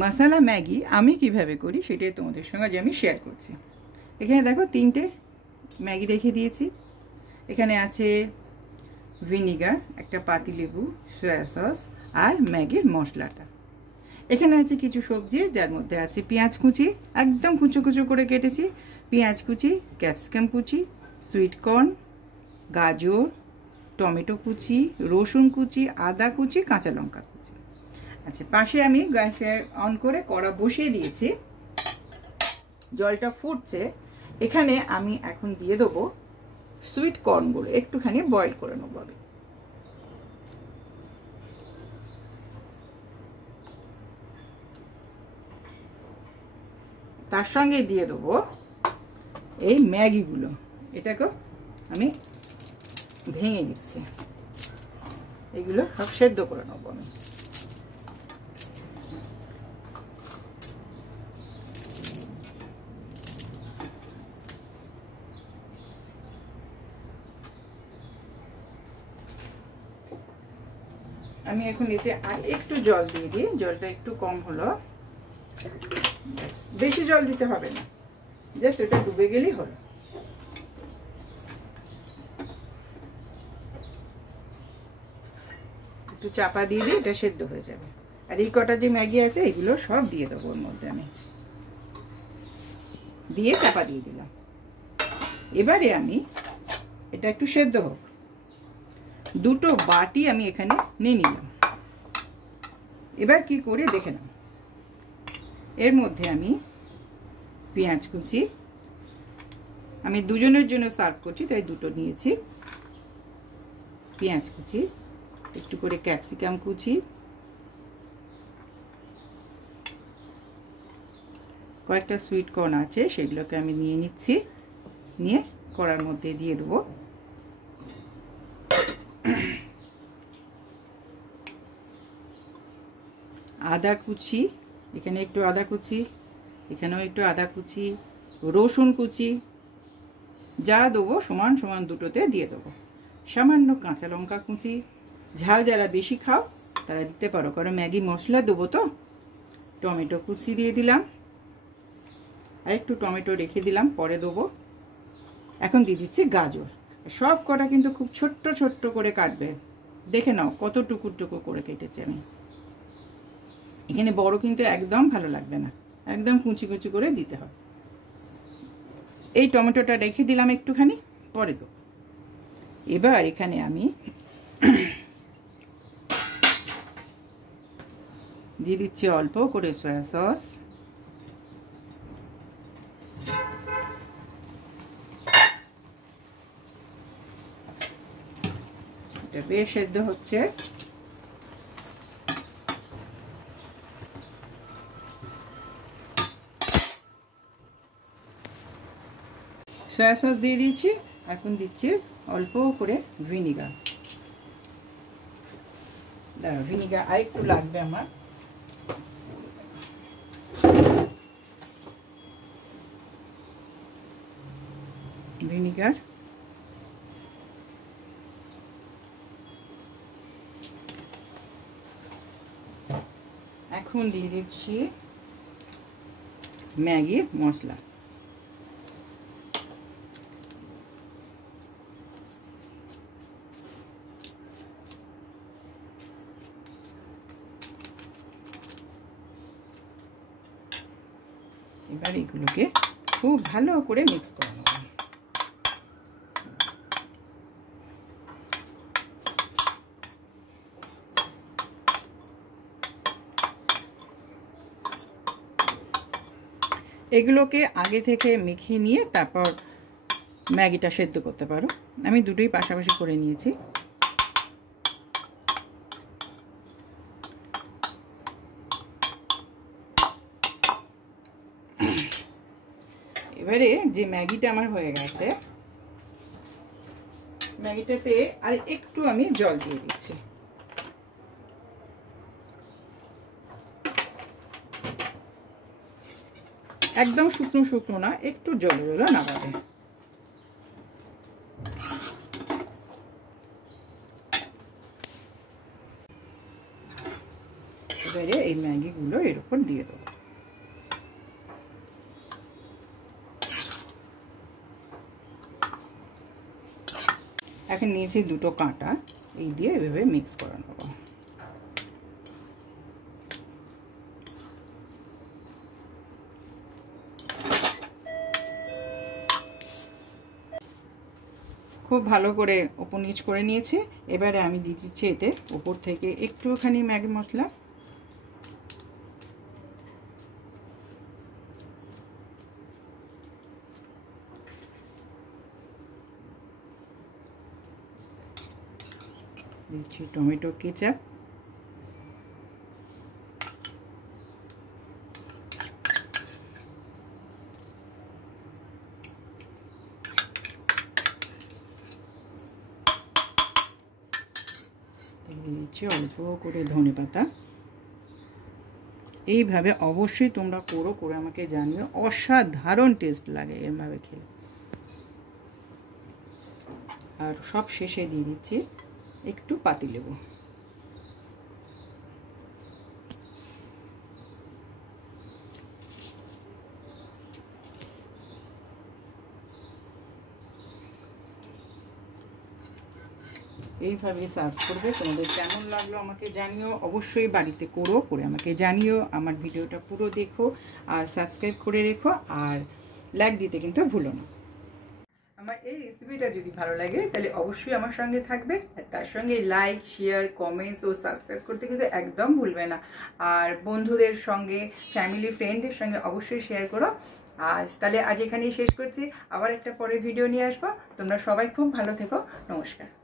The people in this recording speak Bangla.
মশলা ম্যাগি আমি কিভাবে করি সেটাই তোমাদের সঙ্গে আজ আমি শেয়ার করছি। এখানে দেখো 3টে ম্যাগি রেখে দিয়েছি। এখানে আছে ভিনিগার, একটা পাতিলেবু, সয়া সস আর ম্যাগির মশলাটা। এখানে আছে কিছু সবজি, যার মধ্যে আছে পেঁয়াজ কুচি, একদম কুচো কুচো করে কেটেছি, পেঁয়াজ কুচি, ক্যাপসিকাম কুচি, সুইট কর্ন, গাজর, টমেটো কুচি, রসুন কুচি, আদা কুচি, কাঁচা লঙ্কা কুচি। আচ্ছা, পাশে আমি গ্যাসে অন করে কড়া বসিয়ে দিয়েছি, জলটা ফুটছে। এখানে আমি এখন দিয়ে দেবো সুইট কর্নগুলো, একটুখানি বয়েল করে নেবো আমি। তার সঙ্গে দিয়ে দেবো এই ম্যাগিগুলো, এটাকেও আমি ভেঙে নিচ্ছি। এগুলো সব সেদ্ধ করে নেবো আমি। আমি এখন এতে আর একটু জল দিয়ে দিই, জলটা একটু কম হলো, বেশি জল দিতে হবে না, জাস্ট ওটা ডুবে গেলেই হলো। একটু চাপা দিয়ে দিই, এটা সেদ্ধ হয়ে যাবে। আর এই কটা যে ম্যাগি আছে এগুলো সব দিয়ে দেবো ওর মধ্যে, আমি দিয়ে চাপা দিয়ে দিলাম। এবারে আমি এটা একটু সেদ্ধ হোক, 2টো বাটি আমি এখানে নিয়ে নিলাম। এবার কি করে দেখে নাও। এর মধ্যে আমি পেঁয়াজ কুচি, আমি দুজনের জন্য সার্ভ করছি তাই 2টো নিয়েছি। পেঁয়াজ কুচি, একটু করে ক্যাপসিকাম কুচি, কয়েকটা সুইট কর্ন আছে সেগুলোকে আমি নিয়ে নিচ্ছি, নিয়ে কড়ার মধ্যে দিয়ে দেবো। আদা কুচি, এখানে একটু আদা কুচি, এখানেও একটু আদা কুচি, রসুন কুচি, যা দেবো সমান সমান 2টোতে দিয়ে দেবো। সামান্য কাঁচা লঙ্কা কুচি, ঝাল যারা বেশি খাও তারা দিতে পারো, কারণ ম্যাগি মশলা দেবো তো। টমেটো কুচি দিয়ে দিলাম, আর একটু টমেটো রেখে দিলাম, পরে দেবো। এখন দিয়ে দিচ্ছি গাজর। সব কটা কিন্তু খুব ছোট্ট ছোট্ট করে কাটবে, দেখে নাও কত টুকুর টুকু করে কেটেছি আমি। এখানে বড় কিন্তু একদম ভালো লাগবে না, একদম কুচি কুচি করে দিতে হবে। এই টমেটোটা রেখে দিলাম একটুখানি, পরে দেবো। এবার এখানে আমি দিয়ে দিচ্ছি অল্প করে সয়া সস, এটা বেশ সেদ্ধ হচ্ছে। সয়া সস দিয়ে দিয়েছি, এখন দিচ্ছি অল্প করে ভিনিগার। দাঁড়াও, ভিনিগার আর একটু লাগবে আমার। ভিনিগার, এখন দিয়ে দিচ্ছি ম্যাগির মশলা। এবার এগুলোকে খুব ভালো করে মিক্স করে নেব। এগুলোকে আগে থেকে মেখে নিয়ে তারপর ম্যাগিটা সেদ্ধ করতে পারো। আমি দুটোই পাশাপাশি করে নিয়েছি। এবারে যে ম্যাগিটা আমার হয়ে গেছে, ম্যাগিটাতে আর একটু আমি জল দিয়ে দিচ্ছি। একদম শুকনো শুকনো না, একটু জলে জলে নামাবে। এবারে এই ম্যাগিগুলো এরকম উপর দিয়ে দেবো। এখন নিয়েছি দুটো কাঁটা, এই দিয়ে এভাবে মিক্স করে নেব। খুব ভালো করে ওপর নিচ করে নিয়েছি। এবারে আমি দিয়ে দিচ্ছি এতে উপর থেকে একটুখানি ম্যাগি মশলা, দিচ্ছি টমেটো কেচাপ, দিচ্ছি অল্প করে ধনেপাতা। এইভাবে অবশ্যই তোমরা করে আমাকে জানিও, অসাধারণ টেস্ট লাগে এরভাবে খেলে। আর সব শেষে দিয়ে দিচ্ছি একটু পাতিলেবু। এইভাবে সার্ভ করবে। তোমাদের কেমন লাগলো আমাকে জানিও, অবশ্যই বাড়িতে করে আমাকে জানিও। আমার ভিডিওটা পুরো দেখো আর সাবস্ক্রাইব করে রেখো, আর লাইক দিতে কিন্তু ভুলো না। আমার এই রেসিপিটা যদি ভালো লাগে তাহলে অবশ্যই আমার সঙ্গে থাকবে, আর তার সঙ্গে লাইক, শেয়ার, কমেন্টস ও সাবস্ক্রাইব করতে কিন্তু একদম ভুলবে না। আর বন্ধুদের সঙ্গে, ফ্যামিলি, ফ্রেন্ডের সঙ্গে অবশ্যই শেয়ার করো। তাহলে আজ এখানেই শেষ করছি, আবার একটা পরের ভিডিও নিয়ে আসবো। তোমরা সবাই খুব ভালো থেকো। নমস্কার।